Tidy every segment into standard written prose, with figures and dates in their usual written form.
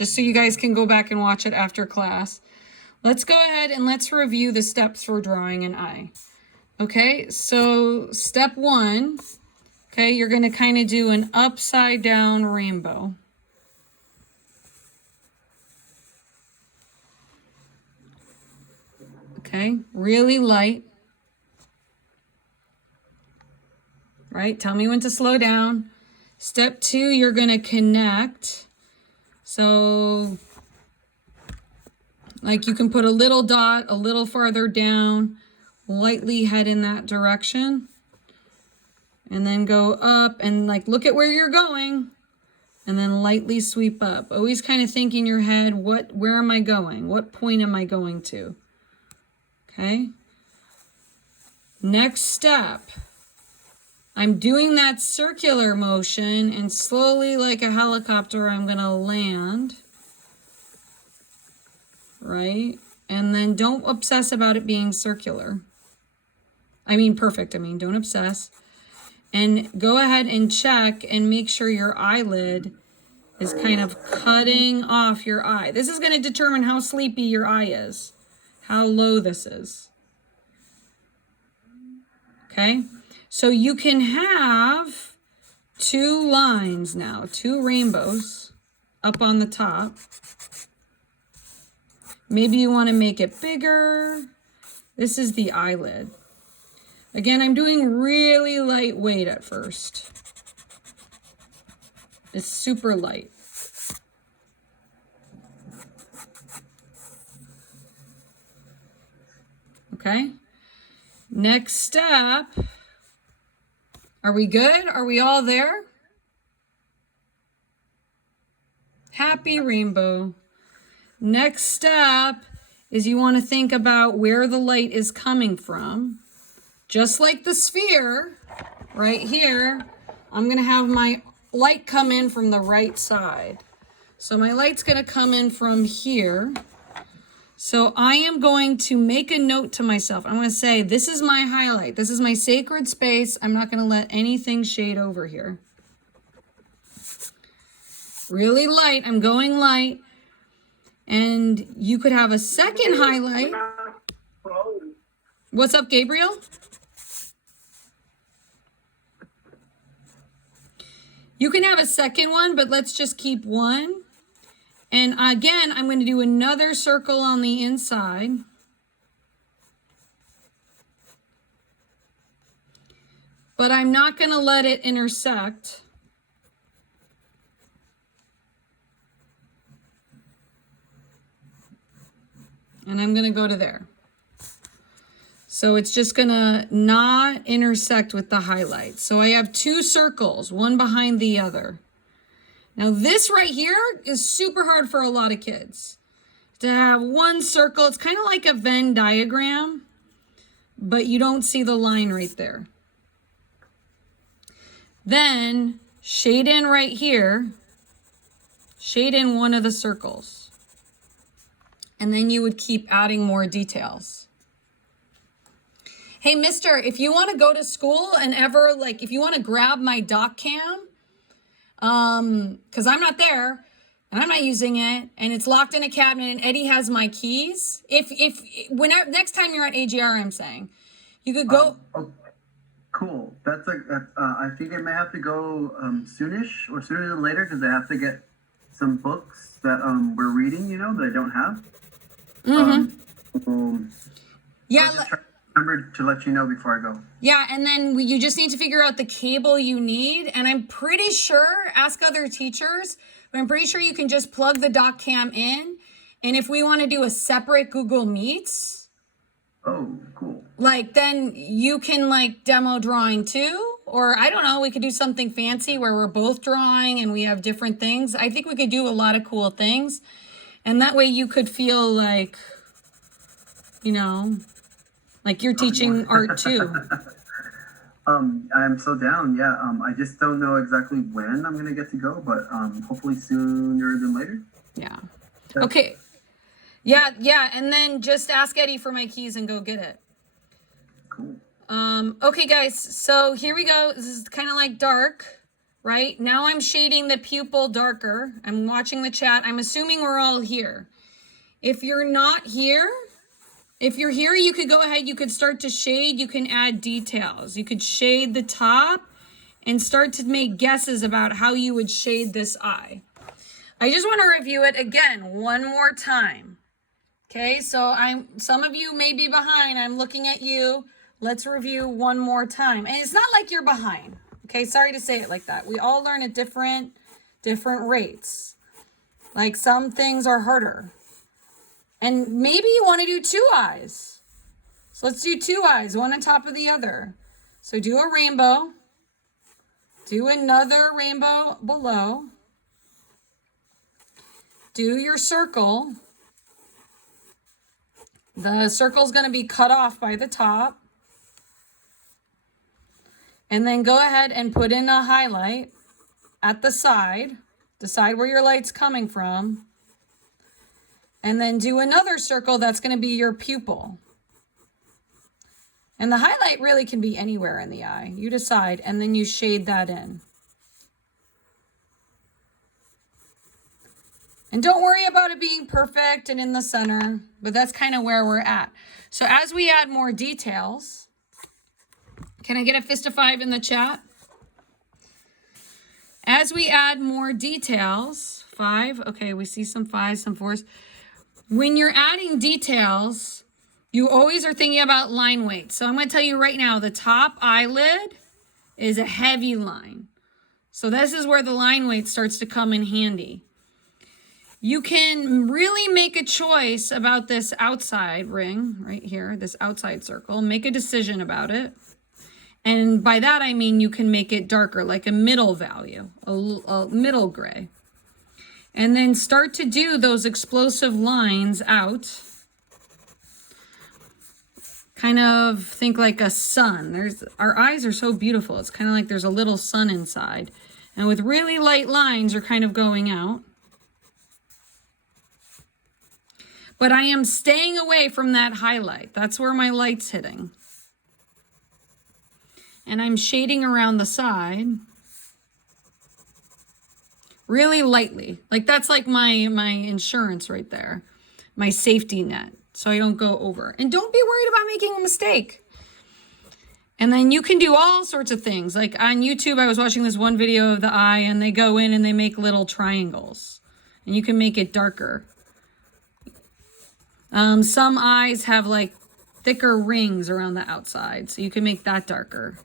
just so you guys can go back and watch it after class. Let's go ahead and let's review the steps for drawing an eye. Okay, so step 1, okay, you're going to kind of do an upside down rainbow. Okay, really light. Right, tell me when to slow down. Step 2, you're going to connect. So, like you can put a little dot a little farther down, lightly head in that direction. And then go up and like look at where you're going. And then lightly sweep up. Always kind of think in your head, where am I going? What point am I going to? Okay. Next step. I'm doing that circular motion and slowly like a helicopter, I'm going to land. Right? And then don't obsess about it being circular. Perfect. Don't obsess. And go ahead and check and make sure your eyelid is kind of cutting off your eye. This is going to determine how sleepy your eye is, how low this is. Okay? So you can have 2 lines now, 2 rainbows up on the top. Maybe you want to make it bigger. This is the eyelid. Again, I'm doing really lightweight at first. It's super light. Okay. Next step. Are we good? Are we all there? Happy rainbow. Next step is you want to think about where the light is coming from. Just like the sphere, right here, I'm going to have my light come in from the right side. So my light's going to come in from here. So I am going to make a note to myself. I'm going to say, this is my highlight. This is my sacred space. I'm not going to let anything shade over here. Really light. I'm going light. And you could have a second highlight. What's up, Gabriel? You can have a second one, but let's just keep one. And again, I'm going to do another circle on the inside. But I'm not going to let it intersect. And I'm going to go to there. So it's just going to not intersect with the highlight. So I have 2 circles, one behind the other. Now this right here is super hard for a lot of kids. To have one circle, it's kind of like a Venn diagram, but you don't see the line right there. Then shade in right here, shade in one of the circles. And then you would keep adding more details. Hey, mister, if you want to go to school and ever, if you want to grab my doc cam, because I'm not there and I'm not using it and it's locked in a cabinet and Eddie has my keys. Whenever next time you're at AGR, I'm saying you could go. Oh, cool. I think I may have to go soonish or sooner than later because I have to get some books that we're reading, that I don't have. Yeah. Remember to let you know before I go. Yeah, and then you just need to figure out the cable you need. And I'm pretty sure, ask other teachers, but I'm pretty sure you can just plug the doc cam in. And if we want to do a separate Google Meets. Oh, cool. Then you can demo drawing too. Or I don't know, we could do something fancy where we're both drawing and we have different things. I think we could do a lot of cool things. And that way you could feel like you're teaching art too. I'm so down. Yeah. I just don't know exactly when I'm gonna get to go, but hopefully sooner than later. Yeah. Okay. Yeah. And then just ask Eddie for my keys and go get it. Cool. Okay, guys. So here we go. This is kind of dark. right? Now I'm shading the pupil darker. I'm watching the chat. I'm assuming we're all here. If you're not here, if you're here, you could go ahead, you could start to shade, you can add details. You could shade the top and start to make guesses about how you would shade this eye. I just want to review it again one more time. Okay, so some of you may be behind. I'm looking at you. Let's review one more time. And it's not like you're behind. Okay, sorry to say it like that. We all learn at different rates. Like some things are harder. And maybe you want to do two eyes. So let's do two eyes, one on top of the other. So do a rainbow. Do another rainbow below. Do your circle. The circle's going to be cut off by the top. And then go ahead and put in a highlight at the side. Decide where your light's coming from. And then do another circle that's going to be your pupil. And the highlight really can be anywhere in the eye. You decide, and then you shade that in. And don't worry about it being perfect and in the center, but that's kind of where we're at. So as we add more details, can I get a fist of 5 in the chat? As we add more details, 5, okay, we see some 5s, some 4s. When you're adding details, you always are thinking about line weight. So I'm going to tell you right now, the top eyelid is a heavy line. So this is where the line weight starts to come in handy. You can really make a choice about this outside ring right here, this outside circle. Make a decision about it. And by that, I mean you can make it darker, like a middle value, a middle gray. And then start to do those explosive lines out. Kind of think like a sun. Our eyes are so beautiful. It's kind of like there's a little sun inside. And with really light lines, you're kind of going out. But I am staying away from that highlight. That's where my light's hitting. And I'm shading around the side. Really lightly. Like that's like my insurance right there. My safety net. So I don't go over. And don't be worried about making a mistake. And then you can do all sorts of things. Like on YouTube, I was watching this one video of the eye and they go in and they make little triangles. And you can make it darker. Some eyes have like thicker rings around the outside. So you can make that darker.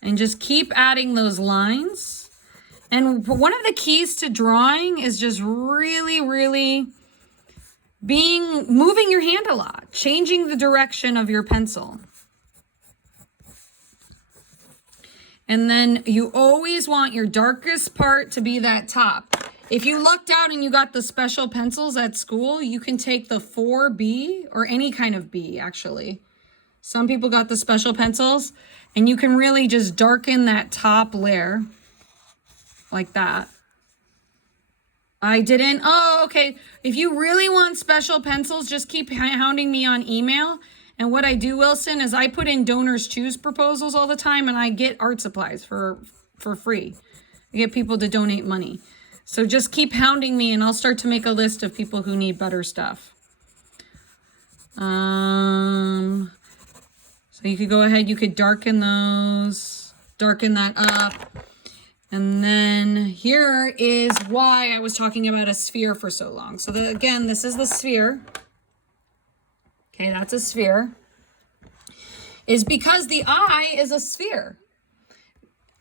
And just keep adding those lines. And one of the keys to drawing is just really, really moving your hand a lot, changing the direction of your pencil. And then you always want your darkest part to be that top. If you lucked out and you got the special pencils at school, you can take the 4B or any kind of B actually. Some people got the special pencils and you can really just darken that top layer. Like that. I didn't. Oh, okay. If you really want special pencils, just keep hounding me on email. And what I do, Wilson, is I put in donors choose proposals all the time and I get art supplies for free. I get people to donate money. So just keep hounding me and I'll start to make a list of people who need better stuff. So you could go ahead, you could darken those, darken that up. And then here is why I was talking about a sphere for so long. So again, this is the sphere. Okay, that's a sphere. Is because the eye is a sphere.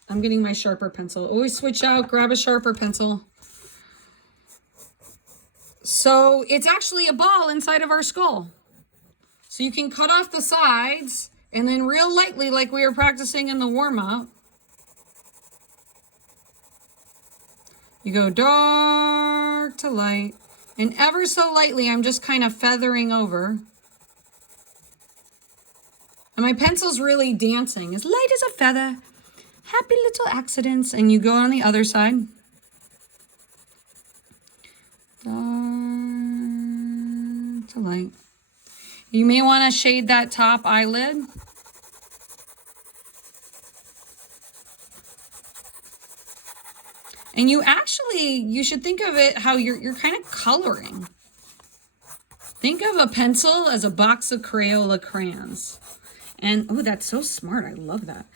I'm getting my sharper pencil. Always switch out, grab a sharper pencil. So it's actually a ball inside of our skull. So you can cut off the sides and then real lightly, like we were practicing in the warm-up, you go dark to light, and ever so lightly, I'm just kind of feathering over. And my pencil's really dancing, as light as a feather. Happy little accidents. And you go on the other side. Dark to light. You may want to shade that top eyelid. And you should think of it how you're kind of coloring. Think of a pencil as a box of Crayola crayons. And, oh, that's so smart. I love that.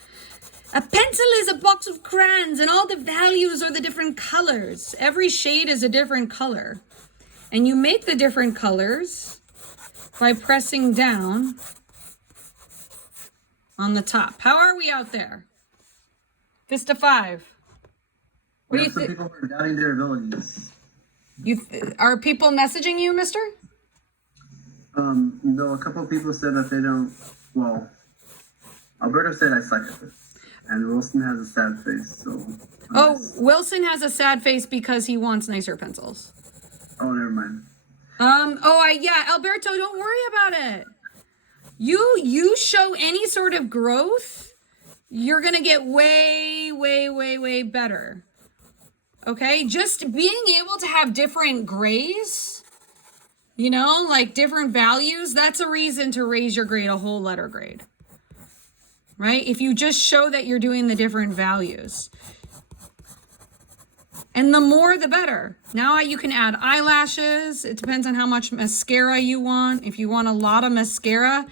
A pencil is a box of crayons, and all the values are the different colors. Every shade is a different color. And you make the different colors by pressing down on the top. How are we out there? Fist of 5. What do you think? People who are doubting their abilities. Are people messaging you, mister? No, a couple of people said that they don't. Well, Alberto said I suck at this, and Wilson has a sad face. So. Wilson has a sad face because he wants nicer pencils. Oh, never mind. Yeah, Alberto, don't worry about it. You show any sort of growth, you're gonna get way, way, way, way better. Okay, just being able to have different grays, like different values, that's a reason to raise your grade a whole letter grade, right? If you just show that you're doing the different values. And the more, the better. Now you can add eyelashes. It depends on how much mascara you want. If you want a lot of mascara,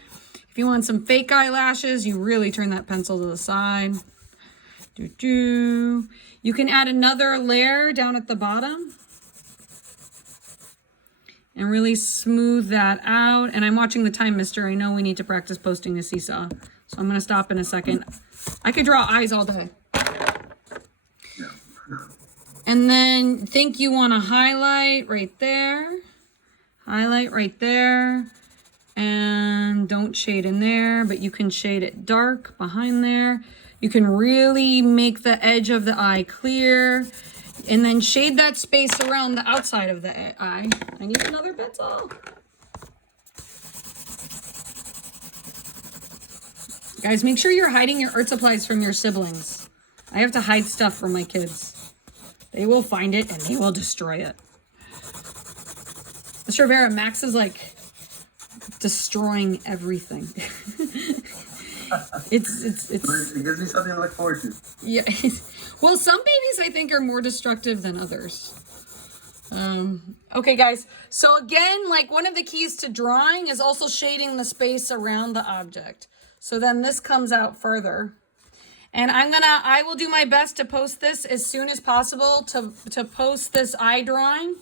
if you want some fake eyelashes, you really turn that pencil to the side. You can add another layer down at the bottom and really smooth that out. And I'm watching the time, mister. I know we need to practice posting a seesaw. So I'm going to stop in a second. I could draw eyes all day. And then think you want to highlight right there. Highlight right there. And don't shade in there, but you can shade it dark behind there. You can really make the edge of the eye clear. And then shade that space around the outside of the eye. I need another pencil. Guys, make sure you're hiding your art supplies from your siblings. I have to hide stuff from my kids. They will find it and they will destroy it. Mr. Vera, Max is like destroying everything. It gives me something to look forward to. Yeah. Well, some babies I think are more destructive than others. Okay, guys. So again, like one of the keys to drawing is also shading the space around the object. So then this comes out further. And I will do my best to post this as soon as possible to post this eye drawing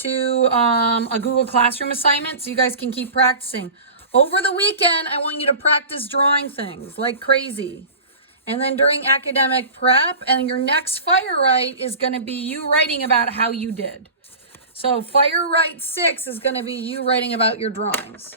to a Google Classroom assignment so you guys can keep practicing. Over the weekend, I want you to practice drawing things like crazy. And then during academic prep, and your next Fire Write is going to be you writing about how you did. So Fire Write 6 is going to be you writing about your drawings.